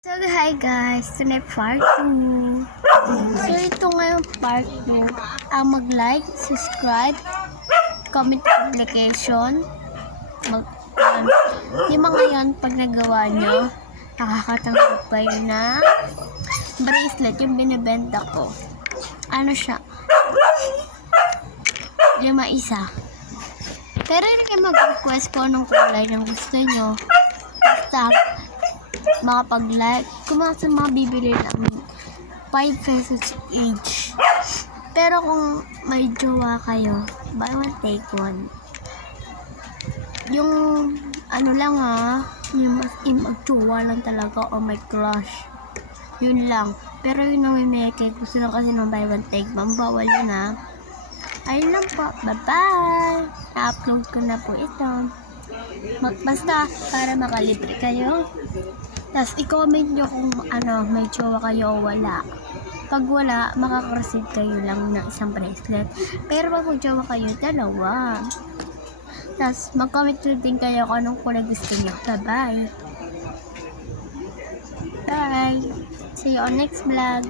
So, hi guys! Today part 2. So, ito ngayon part 2. Mag-like, subscribe, comment application. Yung mga yan, pag nagawa nyo, nakakatanggap kayo na bracelet, yung binibenta ko. Ano siya? 5 isa. Pero yun kayo mag-request ko anong kulay ng gusto nyo. Basta, makapag-like, kung sa mga bibili namin 5 pesos each. Pero kung may jowa kayo, buy one take one. Yung ano lang yung mag-jowa lang talaga o may crush, yun lang. Pero yun ang may gusto lang kasi ng buy one take one, bawal yun ayun lang po, bye bye. Na-upload ko na po ito. Basta para makalibre kayo. Tapos, i-comment nyo kung may jowa kayo o wala. Pag wala, makaka-receive kayo lang ng isang bracelet. Pero pag jowa kayo, 2. Tapos, mag-comment din kayo kung anong kulay gusto nyo. Bye-bye! Bye! See you on next vlog!